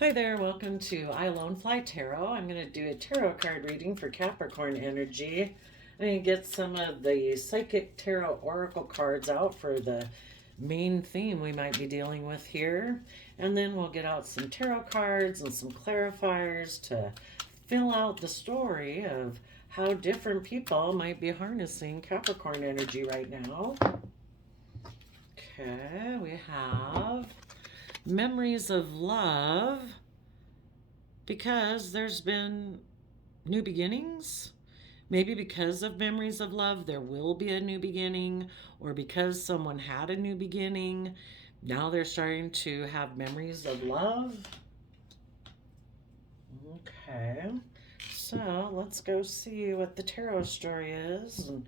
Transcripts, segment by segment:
Hi there, welcome to I Alone Fly Tarot. I'm going to do a tarot card reading for Capricorn energy. I'm going to get some of the Psychic Tarot Oracle cards out for the main theme we might be dealing with here. And then we'll get out some tarot cards and some clarifiers to fill out the story of how different people might be harnessing Capricorn energy right now. Okay, we have memories of love, because there's been new beginnings. Maybe because of memories of love, there will be a new beginning, or because someone had a new beginning, now they're starting to have memories of love. Okay, so let's go see what the tarot story is. And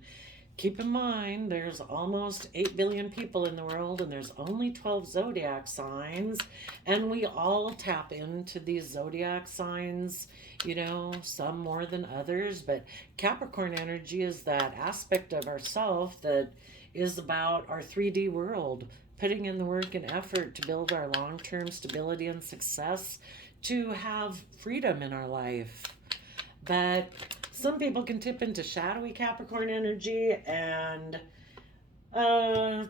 keep in mind, there's almost 8 billion people in the world, and there's only 12 zodiac signs, and we all tap into these zodiac signs, some more than others, but Capricorn energy is that aspect of ourself that is about our 3D world, putting in the work and effort to build our long-term stability and success, to have freedom in our life. But some people can tip into shadowy Capricorn energy, and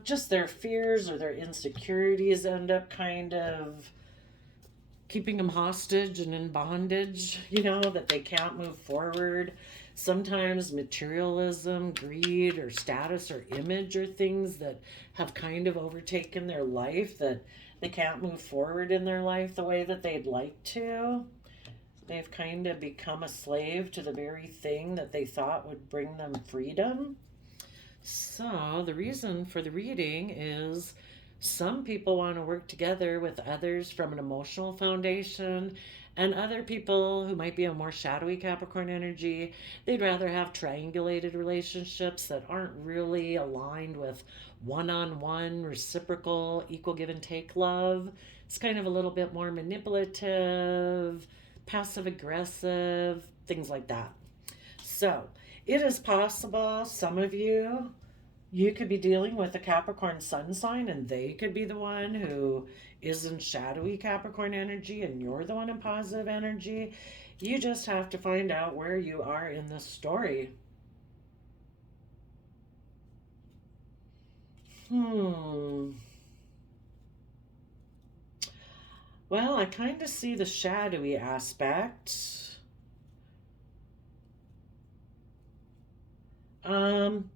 just their fears or their insecurities end up kind of keeping them hostage and in bondage, that they can't move forward. Sometimes materialism, greed, or status or image are things that have kind of overtaken their life, that they can't move forward in their life the way that they'd like to. They've kind of become a slave to the very thing that they thought would bring them freedom. So, the reason for the reading is some people want to work together with others from an emotional foundation, and other people who might be a more shadowy Capricorn energy, they'd rather have triangulated relationships that aren't really aligned with one-on-one, reciprocal, equal give and take love. It's kind of a little bit more manipulative, passive aggressive, things like that. So, it is possible some of you could be dealing with a Capricorn sun sign, and they could be the one who is in shadowy Capricorn energy, and you're the one in positive energy. You just have to find out where you are in this story. Well, I kind of see the shadowy aspect. Um,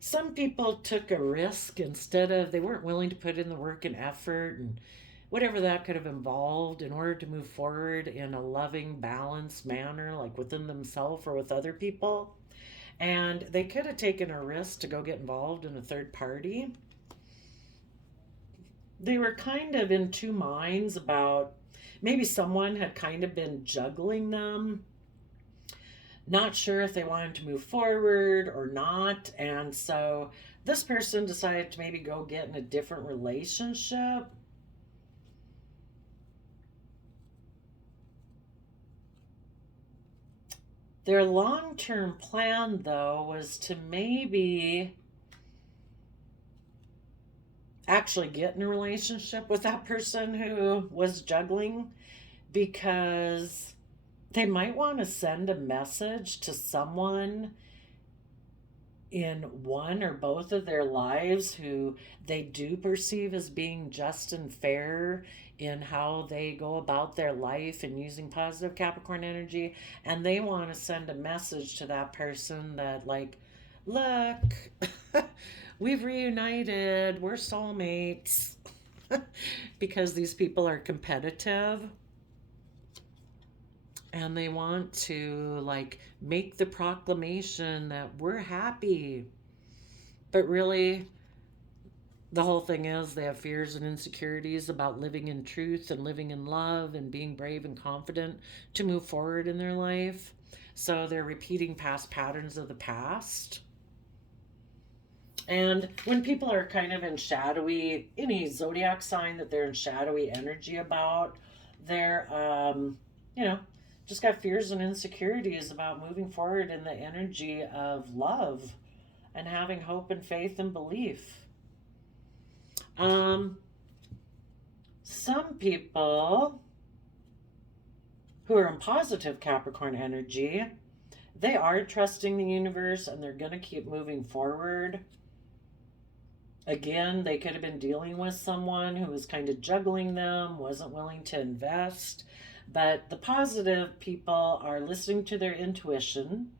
some people took a risk instead of, they weren't willing to put in the work and effort and whatever that could have involved in order to move forward in a loving, balanced manner, like within themselves or with other people. And they could have taken a risk to go get involved in a third party. They were kind of in two minds about, maybe someone had kind of been juggling them, not sure if they wanted to move forward or not. And so this person decided to maybe go get in a different relationship. Their long-term plan, though, was to maybe actually get in a relationship with that person who was juggling, because they might want to send a message to someone in one or both of their lives who they do perceive as being just and fair in how they go about their life and using positive Capricorn energy. And they want to send a message to that person that, like, look, we've reunited, we're soulmates. Because these people are competitive, and they want to, like, make the proclamation that we're happy. But really, the whole thing is they have fears and insecurities about living in truth and living in love and being brave and confident to move forward in their life. So they're repeating past patterns of the past. And when people are kind of in shadowy, any zodiac sign that they're in shadowy energy about, they're, just got fears and insecurities about moving forward in the energy of love and having hope and faith and belief. some people who are in positive Capricorn energy, they are trusting the universe and they're going to keep moving forward. Again, they could have been dealing with someone who was kind of juggling them, wasn't willing to invest. But the positive people are listening to their intuition.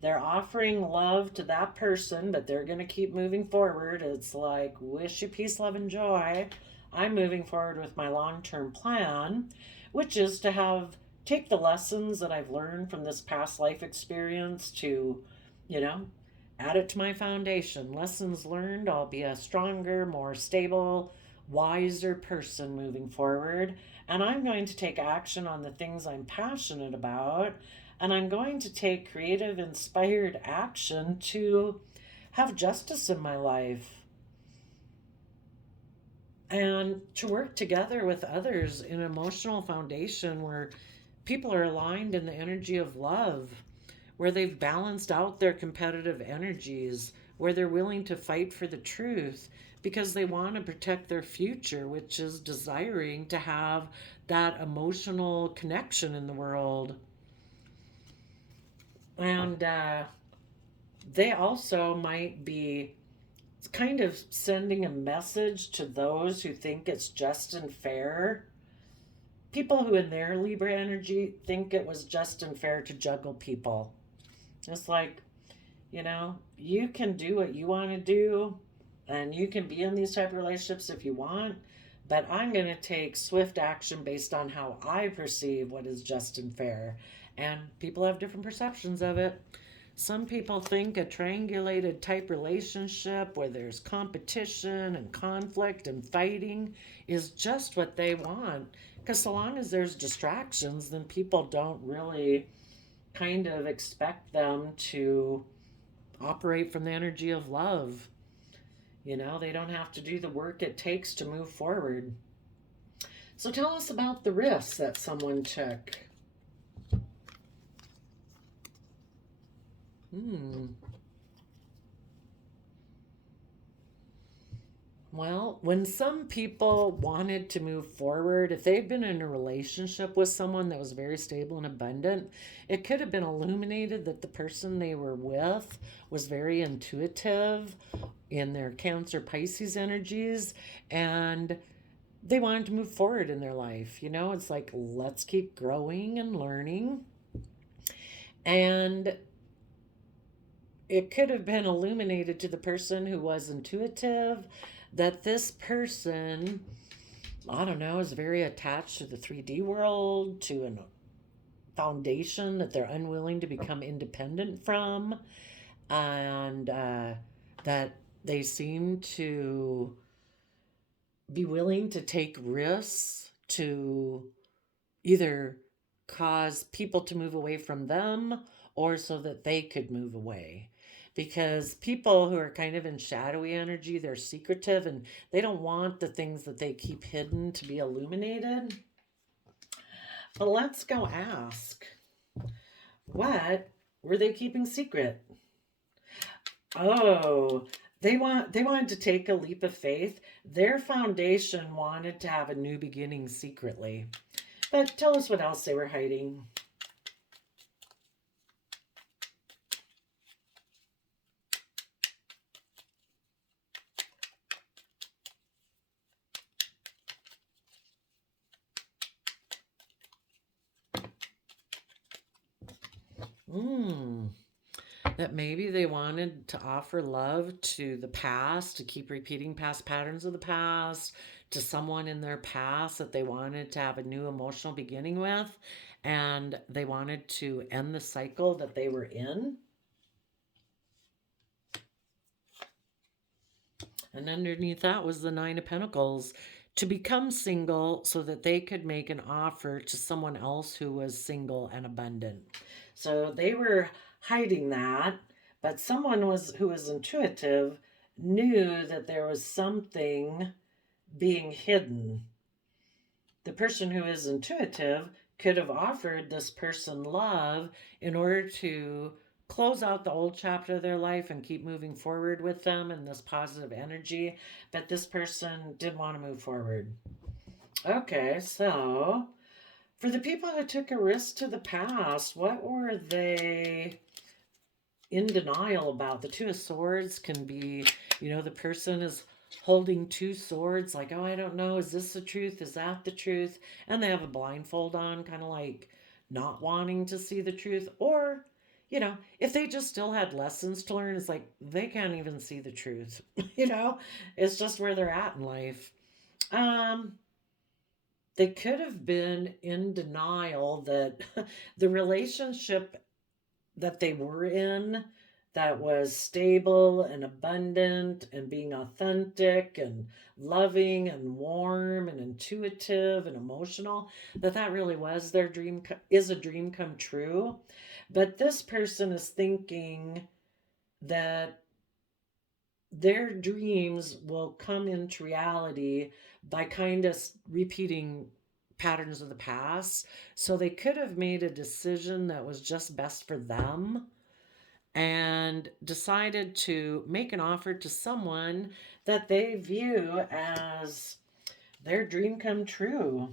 They're offering love to that person, but they're going to keep moving forward. It's like, wish you peace, love, and joy. I'm moving forward with my long-term plan, which is to take the lessons that I've learned from this past life experience to, you know, add it to my foundation. Lessons learned, I'll be a stronger, more stable, wiser person moving forward. And I'm going to take action on the things I'm passionate about. And I'm going to take creative, inspired action to have justice in my life. And to work together with others in an emotional foundation where people are aligned in the energy of love, where they've balanced out their competitive energies, where they're willing to fight for the truth because they want to protect their future, which is desiring to have that emotional connection in the world. And they also might be kind of sending a message to those who think it's just and fair. People who in their Libra energy think it was just and fair to juggle people. It's like, you can do what you want to do and you can be in these type of relationships if you want, but I'm going to take swift action based on how I perceive what is just and fair. And people have different perceptions of it. Some people think a triangulated type relationship where there's competition and conflict and fighting is just what they want. Because so long as there's distractions, then people don't really kind of expect them to operate from the energy of love. They don't have to do the work it takes to move forward. So tell us about the risks that someone took. Well, when some people wanted to move forward, if they'd been in a relationship with someone that was very stable and abundant, it could have been illuminated that the person they were with was very intuitive in their Cancer Pisces energies and they wanted to move forward in their life. It's like, let's keep growing and learning. And it could have been illuminated to the person who was intuitive that this person, I don't know, is very attached to the 3D world, to a foundation that they're unwilling to become independent from, and that they seem to be willing to take risks to either cause people to move away from them or so that they could move away. Because people who are kind of in shadowy energy, they're secretive and they don't want the things that they keep hidden to be illuminated. But let's go ask, what were they keeping secret? Oh, they wanted to take a leap of faith. Their foundation wanted to have a new beginning secretly. But tell us what else they were hiding. That maybe they wanted to offer love to the past, to keep repeating past patterns of the past, to someone in their past that they wanted to have a new emotional beginning with, and they wanted to end the cycle that they were in. And underneath that was the Nine of Pentacles, to become single so that they could make an offer to someone else who was single and abundant. So they were hiding that, but someone who was intuitive knew that there was something being hidden. The person who is intuitive could have offered this person love in order to close out the old chapter of their life and keep moving forward with them in this positive energy, but this person did want to move forward. Okay, so for the people who took a risk to the past, what were they in denial about? The Two of Swords can be, the person is holding two swords, like, oh, I don't know, is this the truth? Is that the truth? And they have a blindfold on, kind of like not wanting to see the truth. Or, if they just still had lessons to learn, it's like they can't even see the truth. It's just where they're at in life. Um, they could have been in denial that the relationship that they were in, that was stable and abundant and being authentic and loving and warm and intuitive and emotional, that really was their dream, is a dream come true. But this person is thinking that their dreams will come into reality by kind of repeating patterns of the past. So they could have made a decision that was just best for them and decided to make an offer to someone that they view as their dream come true.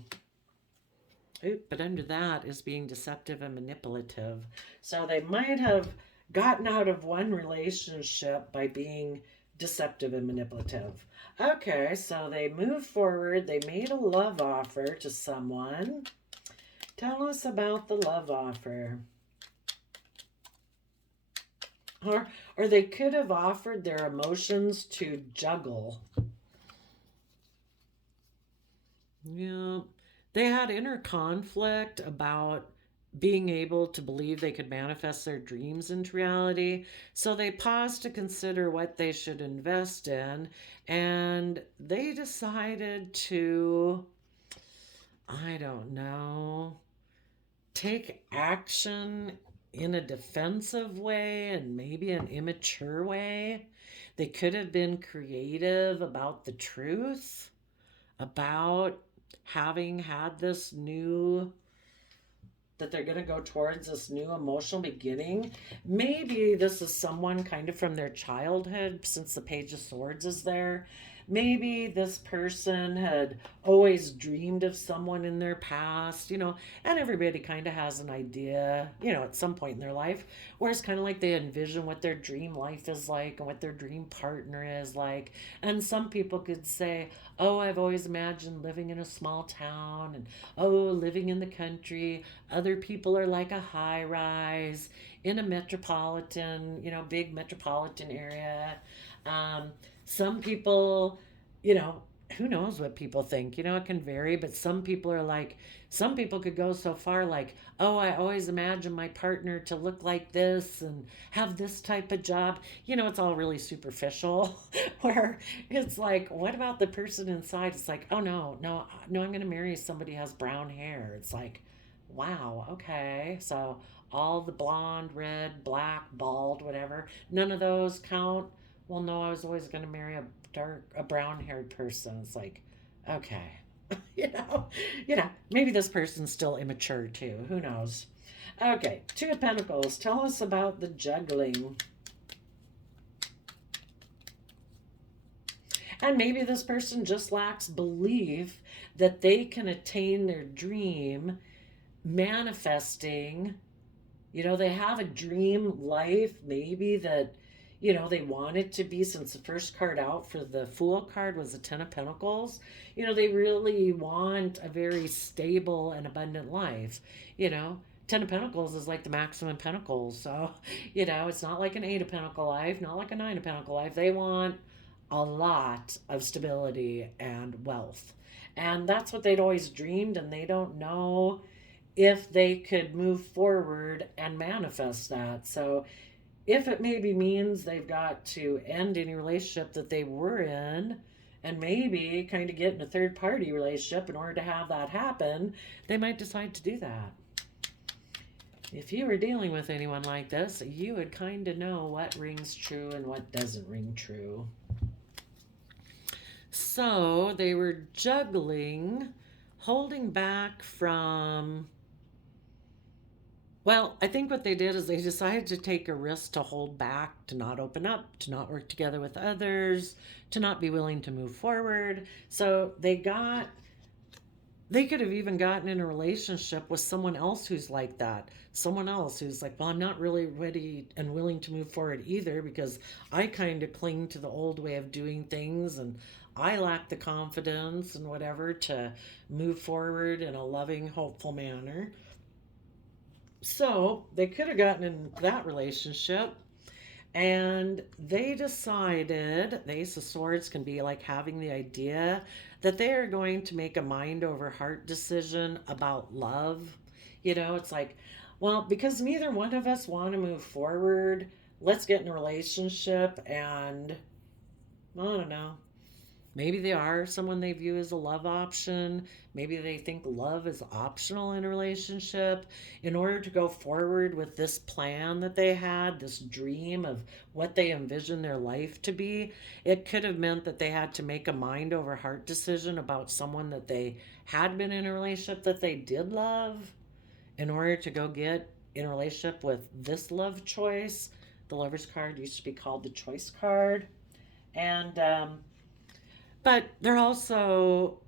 But under that is being deceptive and manipulative. So they might have gotten out of one relationship by being deceptive and manipulative. Okay, so they moved forward. They made a love offer to someone. Tell us about the love offer. Or they could have offered their emotions to juggle. Yeah. They had inner conflict about being able to believe they could manifest their dreams into reality. So they paused to consider what they should invest in. And they decided to, I don't know, take action in a defensive way and maybe an immature way. They could have been creative about the truth, about having had this new, that they're going to go towards this new emotional beginning. Maybe this is someone kind of from their childhood, since the Page of Swords is there. Maybe this person had always dreamed of someone in their past, and everybody kind of has an idea, at some point in their life, where it's kind of like they envision what their dream life is like and what their dream partner is like. And some people could say, oh, I've always imagined living in a small town, and oh, living in the country. Other people are like a high rise in a metropolitan, big metropolitan area. Um, some people, you know, who knows what people think? It can vary, but some people are like, some people could go so far like, oh, I always imagine my partner to look like this and have this type of job. It's all really superficial, where it's like, what about the person inside? It's like, oh, no, no, no, I'm going to marry somebody who has brown hair. It's like, wow, okay. So all the blonde, red, black, bald, whatever, none of those count. Well, no, I was always going to marry a brown haired person. It's like, okay, you know, maybe this person's still immature too. Who knows? Okay, Two of Pentacles. Tell us about the juggling. And maybe this person just lacks belief that they can attain their dream manifesting. They have a dream life, maybe that, they want it to be, since the first card out for the Fool card was the Ten of Pentacles. They really want a very stable and abundant life. Ten of Pentacles is like the maximum pentacles. So, it's not like an Eight of Pentacle life, not like a Nine of Pentacle life. They want a lot of stability and wealth. And that's what they'd always dreamed, and they don't know if they could move forward and manifest that. So if it maybe means they've got to end any relationship that they were in and maybe kind of get in a third party relationship in order to have that happen, they might decide to do that. If you were dealing with anyone like this, you would kind of know what rings true and what doesn't ring true. So they were juggling, holding back from, well, I think what they did is they decided to take a risk to hold back, to not open up, to not work together with others, to not be willing to move forward. So they got they could have even gotten in a relationship with someone else who's like that. Someone else who's like, well, I'm not really ready and willing to move forward either because I kind of cling to the old way of doing things and I lack the confidence and whatever to move forward in a loving, hopeful manner. So they could have gotten in that relationship and they decided, the Ace of Swords can be like having the idea that they are going to make a mind over heart decision about love. You know, it's like, well, because neither one of us want to move forward, let's get in a relationship and I don't know, maybe they are someone they view as a love option. Maybe they think love is optional in a relationship. In order to go forward with this plan that they had, this dream of what they envisioned their life to be, it could have meant that they had to make a mind over heart decision about someone that they had been in a relationship that they did love in order to go get in a relationship with this love choice. The Lover's card used to be called the Choice card. And, but they're also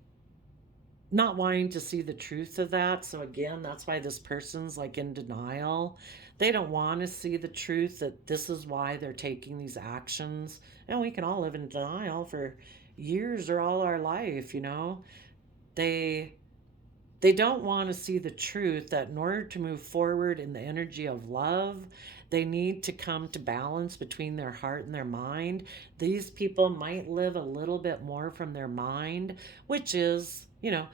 not wanting to see the truth of that. So again, that's why this person's like in denial. They don't want to see the truth that this is why they're taking these actions. And we can all live in denial for years or all our life, you know. They they don't want to see the truth that in order to move forward in the energy of love, they need to come to balance between their heart and their mind. These people might live a little bit more from their mind, which is, you know,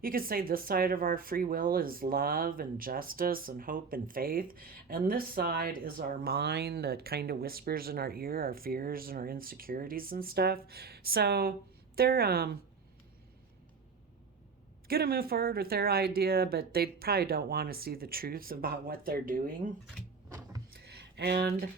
you could say this side of our free will is love and justice and hope and faith. And this side is our mind that kind of whispers in our ear our fears and our insecurities and stuff. So they're gonna move forward with their idea, but they probably don't want to see the truth about what they're doing. And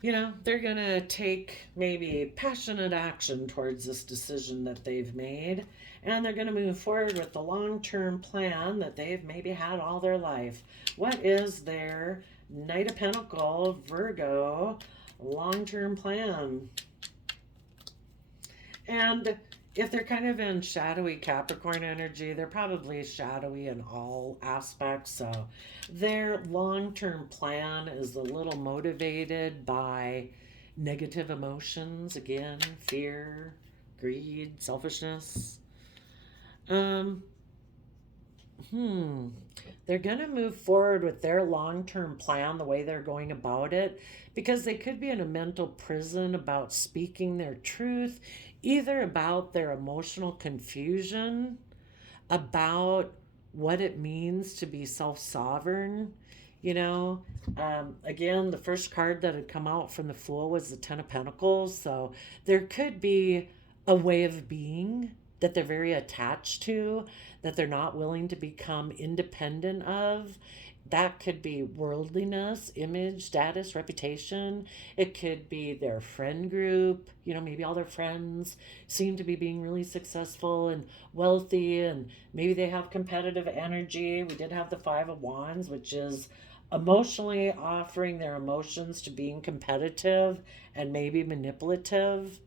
you know, they're gonna take maybe passionate action towards this decision that they've made, and they're gonna move forward with the long-term plan that they've maybe had all their life. What is their Knight of Pentacles, Virgo, long-term plan? And if they're kind of in shadowy Capricorn energy, they're probably shadowy in all aspects. So their long term plan is a little motivated by negative emotions again, fear, greed, selfishness. Um, Hmm. They're going to move forward with their long term plan, the way they're going about it, because they could be in a mental prison about speaking their truth, either about their emotional confusion, about what it means to be self sovereign. You know, again, the first card that had come out from the Fool was the Ten of Pentacles. So there could be a way of being that they're very attached to, that they're not willing to become independent of. That could be worldliness, image, status, reputation. It could be their friend group. You know, maybe all their friends seem to be being really successful and wealthy, and maybe they have competitive energy. We did have the Five of Wands, which is emotionally offering their emotions to being competitive and maybe manipulative.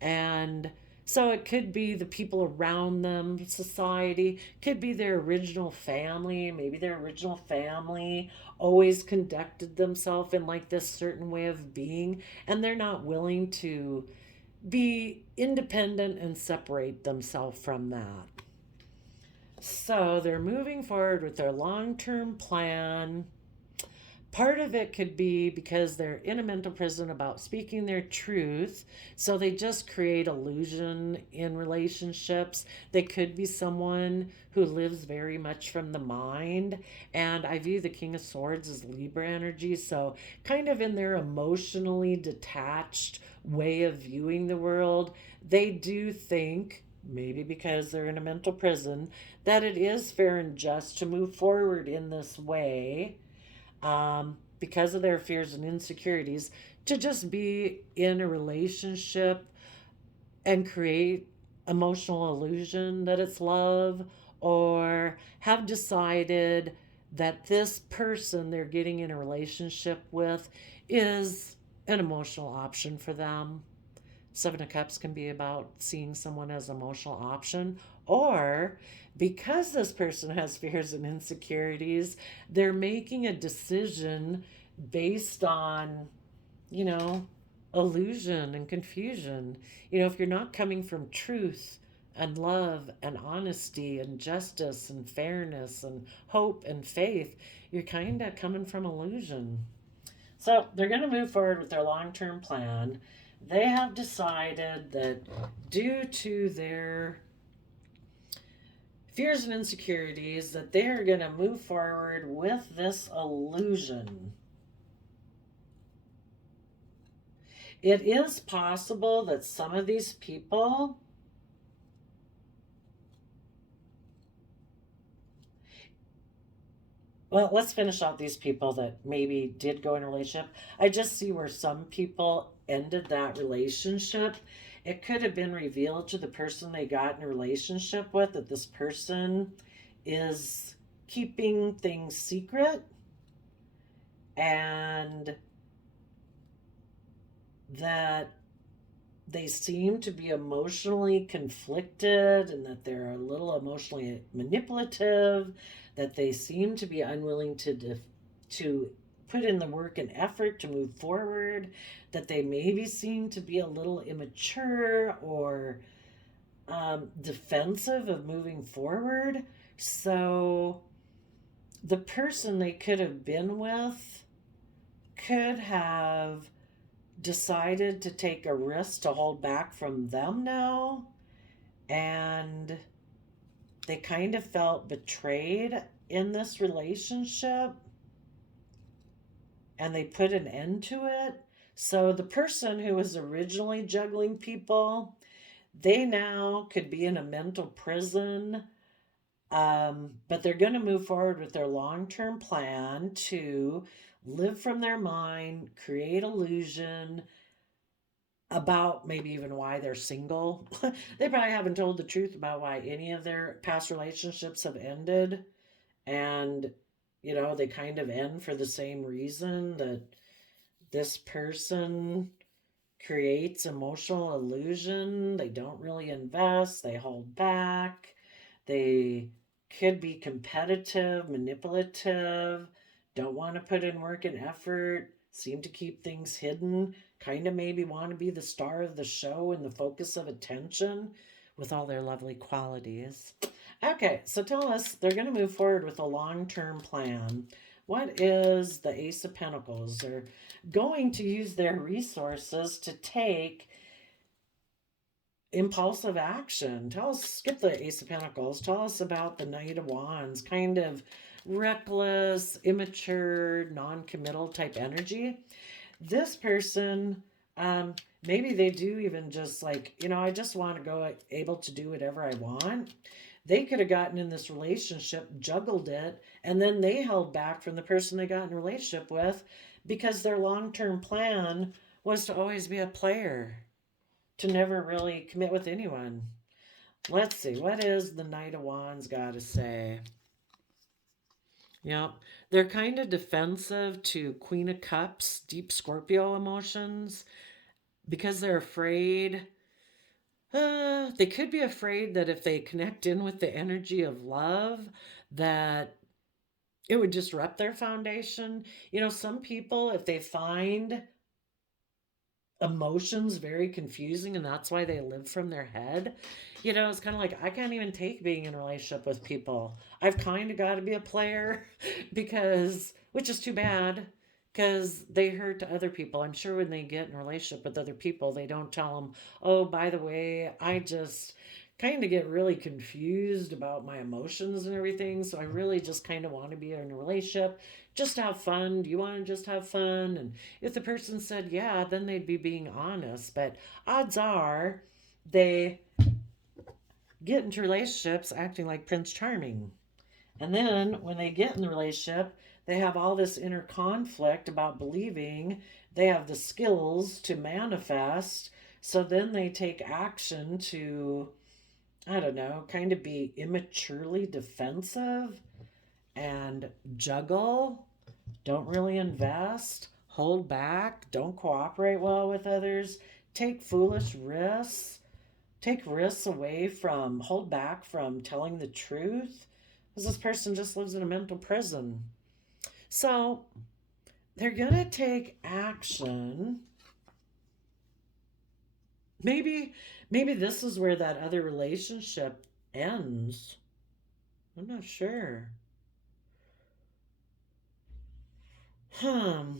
And so it could be the people around them, society, could be their original family. Maybe their original family always conducted themselves in like this certain way of being, and they're not willing to be independent and separate themselves from that. So they're moving forward with their long term plan. Part of it could be because they're in a mental prison about speaking their truth. So they just create illusion in relationships. They could be someone who lives very much from the mind. And I view the King of Swords as Libra energy. So kind of in their emotionally detached way of viewing the world, they do think, maybe because they're in a mental prison, that it is fair and just to move forward in this way, because of their fears and insecurities, to just be in a relationship and create emotional illusion that it's love, or have decided that this person they're getting in a relationship with is an emotional option for them. Seven of Cups can be about seeing someone as an emotional option, or because this person has fears and insecurities, they're making a decision based on, you know, illusion and confusion. If you're not coming from truth and love and honesty and justice and fairness and hope and faith, you're kind of coming from illusion. So they're going to move forward with their long term plan. They have decided that due to their fears and insecurities, that they're going to move forward with this illusion. It is possible that some of these people well, let's finish out these people that maybe did go in a relationship. I just see where some people ended that relationship. It could have been revealed to the person they got in a relationship with that this person is keeping things secret, and that they seem to be emotionally conflicted, and that they're a little emotionally manipulative, that they seem to be unwilling to put in the work and effort to move forward, that they maybe seem to be a little immature or defensive of moving forward. So the person they could have been with could have decided to take a risk to hold back from them now, and they kind of felt betrayed in this relationship, and they put an end to it. So the person who was originally juggling people, they now could be in a mental prison. But they're going to move forward with their long term plan to live from their mind, create illusion about maybe even why they're single. They probably haven't told the truth about why any of their past relationships have ended. And, they kind of end for the same reason, that this person creates emotional illusion. They don't really invest, they hold back, they could be competitive, manipulative, don't want to put in work and effort, seem to keep things hidden, kind of maybe want to be the star of the show and the focus of attention with all their lovely qualities. Okay, so tell us, they're going to move forward with a long term plan. What is the Ace of Pentacles? They're going to use their resources to take impulsive action. Tell us, skip the Ace of Pentacles. Tell us about the Knight of Wands, kind of reckless, immature, non committal type energy. This person, maybe they do even just like, I just want to go able to do whatever I want. They could have gotten in this relationship, juggled it, and then they held back from the person they got in a relationship with because their long term plan was to always be a player, to never really commit with anyone. Let's see, what is the Knight of Wands got to say? Yep, they're kind of defensive to Queen of Cups, deep Scorpio emotions, because they're afraid. They could be afraid that if they connect in with the energy of love, that it would disrupt their foundation. Some people, if they find emotions very confusing and that's why they live from their head, it's kind of like, I can't even take being in a relationship with people. I've kind of got to be a player because, which is too bad, because they hurt other people. I'm sure when they get in a relationship with other people, they don't tell them, oh, by the way, I just kind of get really confused about my emotions and everything. So I really just kind of want to be in a relationship just to have fun. Do you want to just have fun? And if the person said yeah, then they'd be being honest. But odds are they get into relationships acting like Prince Charming. And then when they get in the relationship, they have all this inner conflict about believing they have the skills to manifest. So then they take action to, I don't know, kind of be immaturely defensive and juggle, don't really invest, hold back, don't cooperate well with others, take foolish risks, take risks away from, hold back from telling the truth, because this person just lives in a mental prison. So they're going to take action. Maybe this is where that other relationship ends. I'm not sure. Hmm.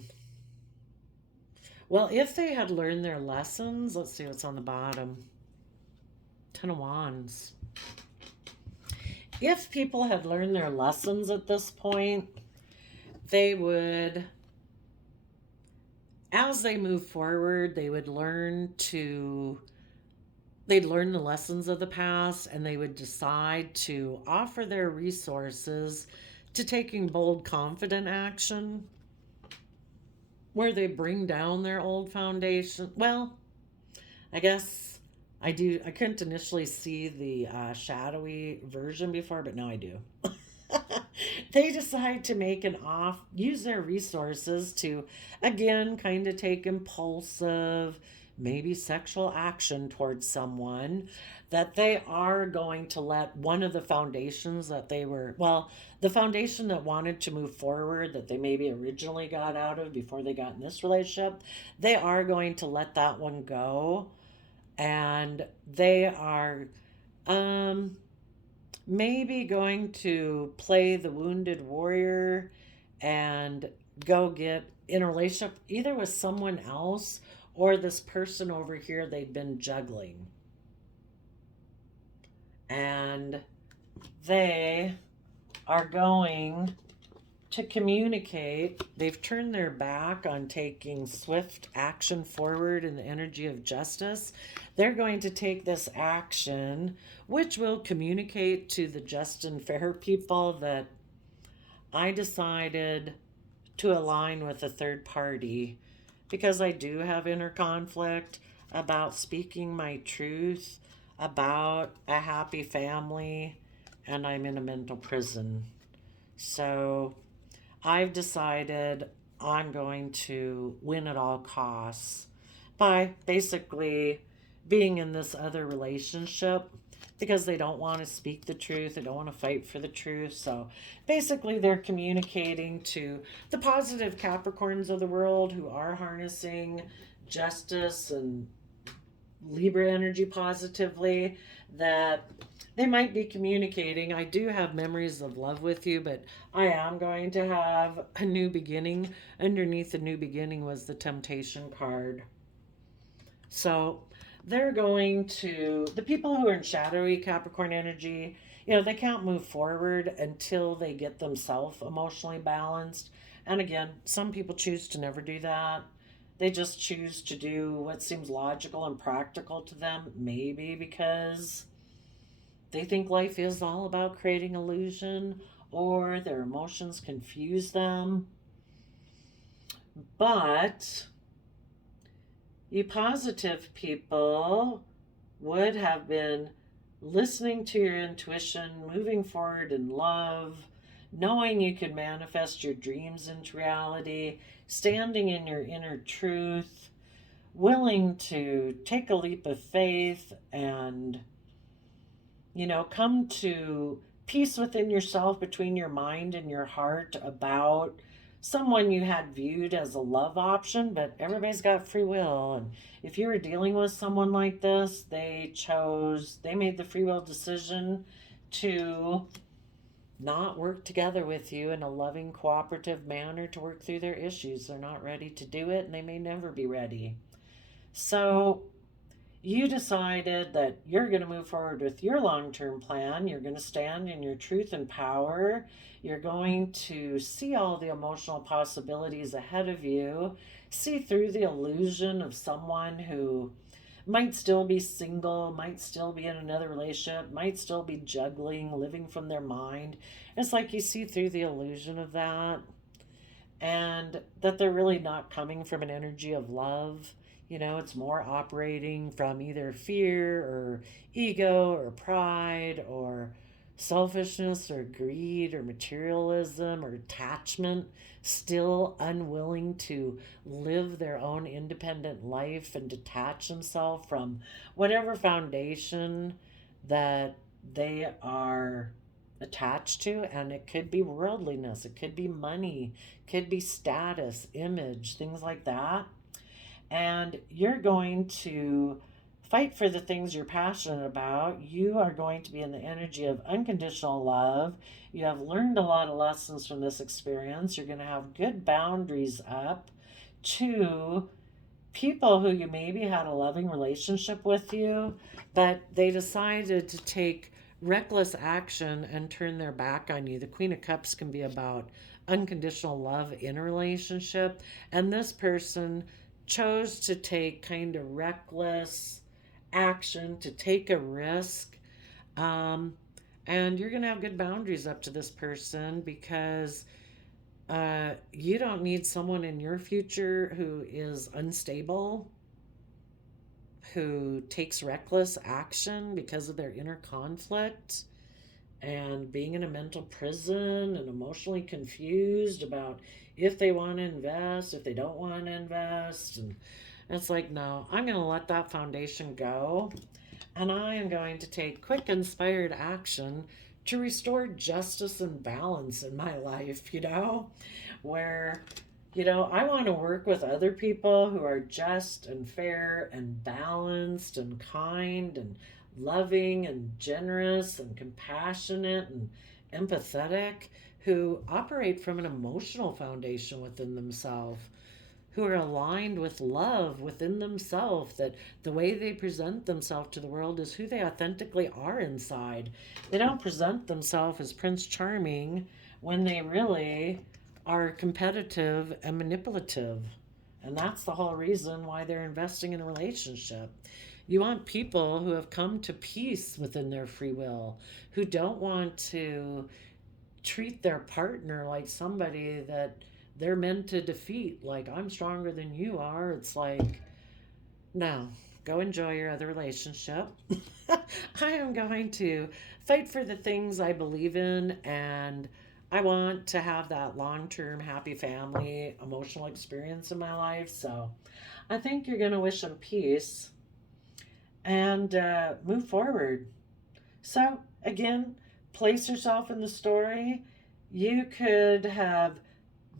Well, if they had learned their lessons, let's see what's on the bottom. Ten of Wands. If people had learned their lessons at this point, they would, as they move forward, they'd learn the lessons of the past, and they would decide to offer their resources to taking bold, confident action where they bring down their old foundation. Well, I guess I couldn't initially see the shadowy version before, but now I do. They decide to use their resources to, again, kind of take impulsive, maybe sexual action towards someone, that they are going to let one of the foundations that the foundation that wanted to move forward, that they maybe originally got out of before they got in this relationship, they are going to let that one go. And they are, um, maybe going to play the wounded warrior and go get in a relationship either with someone else or this person over here they've been juggling. And they are going to communicate. They've turned their back on taking swift action forward in the energy of justice. They're going to take this action, which will communicate to the just and fair people that I decided to align with a third party because I do have inner conflict about speaking my truth about a happy family, and I'm in a mental prison. So I've decided I'm going to win at all costs by basically being in this other relationship because they don't want to speak the truth. They don't want to fight for the truth. So basically, they're communicating to the positive Capricorns of the world who are harnessing justice and Libra energy positively that they might be communicating. I do have memories of love with you, but I am going to have a new beginning. Underneath the new beginning was the temptation card. So the people who are in shadowy Capricorn energy, they can't move forward until they get themselves emotionally balanced. And again, some people choose to never do that. They just choose to do what seems logical and practical to them, maybe because they think life is all about creating illusion or their emotions confuse them. But you positive people would have been listening to your intuition, moving forward in love, knowing you can manifest your dreams into reality, standing in your inner truth, willing to take a leap of faith and, come to peace within yourself, between your mind and your heart, about someone you had viewed as a love option, but everybody's got free will. And if you were dealing with someone like this, they made the free will decision to not work together with you in a loving, cooperative manner to work through their issues. They're not ready to do it, and they may never be ready. So you decided that you're going to move forward with your long-term plan. You're going to stand in your truth and power. You're going to see all the emotional possibilities ahead of you, see through the illusion of someone who might still be single, might still be in another relationship, might still be juggling, living from their mind. It's like you see through the illusion of that, and that they're really not coming from an energy of love. It's more operating from either fear or ego or pride or selfishness or greed or materialism or attachment, still unwilling to live their own independent life and detach themselves from whatever foundation that they are attached to. And it could be worldliness, it could be money, could be status, image, things like that. And you're going to fight for the things you're passionate about. You are going to be in the energy of unconditional love. You have learned a lot of lessons from this experience. You're going to have good boundaries up to people who you maybe had a loving relationship with you, but they decided to take reckless action and turn their back on you. The Queen of Cups can be about unconditional love in a relationship, and this person chose to take kind of reckless action, to take a risk. Um, and you're going to have good boundaries up to this person because you don't need someone in your future who is unstable, who takes reckless action because of their inner conflict and being in a mental prison and emotionally confused about if they want to invest, if they don't want to invest. And it's like, no, I'm going to let that foundation go. And I am going to take quick, inspired action to restore justice and balance in my life, where, I want to work with other people who are just and fair and balanced and kind and loving and generous and compassionate and empathetic, who operate from an emotional foundation within themselves, who are aligned with love within themselves, that the way they present themselves to the world is who they authentically are inside. They don't present themselves as Prince Charming when they really are competitive and manipulative. And that's the whole reason why they're investing in a relationship. You want people who have come to peace within their free will, who don't want to treat their partner like somebody that they're meant to defeat, like, I'm stronger than you are. It's like, no, go enjoy your other relationship. I am going to fight for the things I believe in, and I want to have that long term happy family emotional experience in my life. So I think you're going to wish them peace and move forward. So, again, place yourself in the story. You could have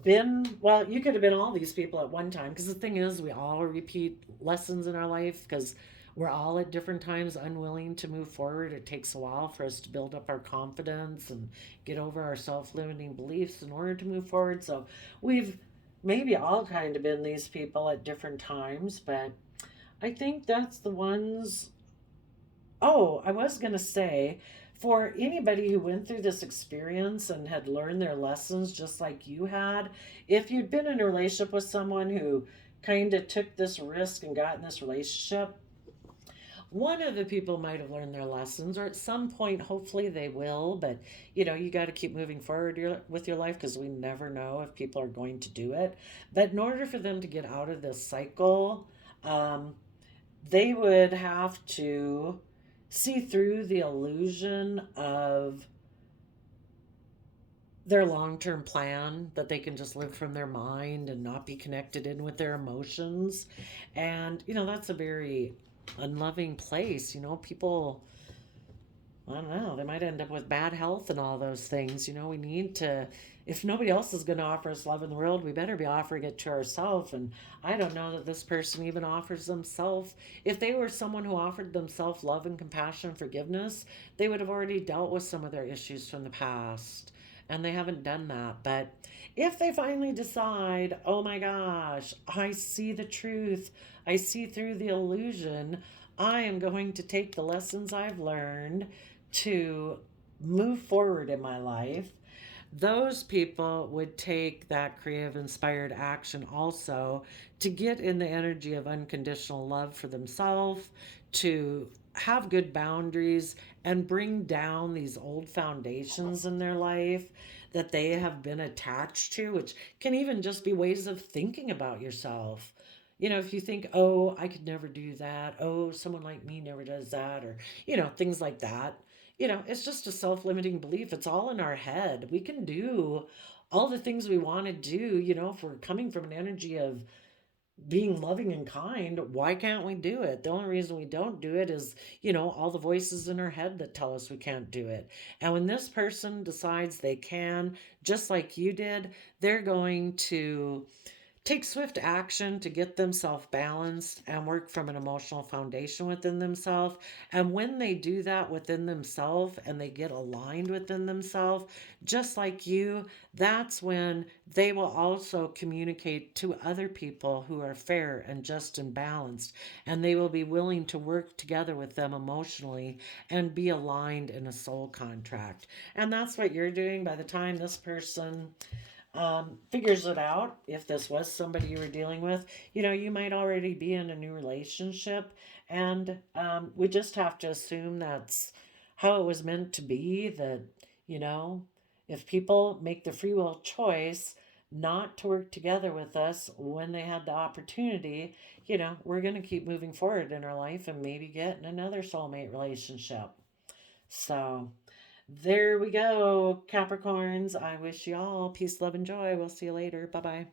you could have been all these people at one time, because the thing is, we all repeat lessons in our life because we're all at different times unwilling to move forward. It takes a while for us to build up our confidence and get over our self-limiting beliefs in order to move forward. So we've maybe all kind of been these people at different times, but I think that's the ones. Oh, I was going to say, for anybody who went through this experience and had learned their lessons just like you had, if you'd been in a relationship with someone who kind of took this risk and got in this relationship, one of the people might have learned their lessons, or at some point, hopefully they will. But you got to keep moving forward with your life, because we never know if people are going to do it. But in order for them to get out of this cycle, um, they would have to see through the illusion of their long term plan, that they can just live from their mind and not be connected in with their emotions. And, that's a very unloving place. People, I don't know, they might end up with bad health and all those things. We need to, if nobody else is going to offer us love in the world, we better be offering it to ourselves. And I don't know that this person even offers themselves. If they were someone who offered themselves love and compassion and forgiveness, they would have already dealt with some of their issues from the past. And they haven't done that. But if they finally decide, oh my gosh, I see the truth, I see through the illusion, I am going to take the lessons I've learned to move forward in my life, those people would take that creative, inspired action also to get in the energy of unconditional love for themselves, to have good boundaries, and bring down these old foundations in their life that they have been attached to, which can even just be ways of thinking about yourself. If you think, oh, I could never do that, oh, someone like me never does that, or, things like that. it's just a self-limiting belief. It's all in our head. We can do all the things we want to do, if we're coming from an energy of being loving and kind, why can't we do it? The only reason we don't do it is, all the voices in our head that tell us we can't do it. And when this person decides they can, just like you did, they're going to take swift action to get themselves balanced and work from an emotional foundation within themselves. And when they do that within themselves and they get aligned within themselves, just like you, that's when they will also communicate to other people who are fair and just and balanced. And they will be willing to work together with them emotionally and be aligned in a soul contract. And that's what you're doing by the time this person figures it out. If this was somebody you were dealing with, you might already be in a new relationship, and we just have to assume that's how it was meant to be. That, you know, if people make the free will choice not to work together with us when they had the opportunity, we're going to keep moving forward in our life and maybe get in another soulmate relationship. So, there we go, Capricorns. I wish you all peace, love, and joy. We'll see you later. Bye bye.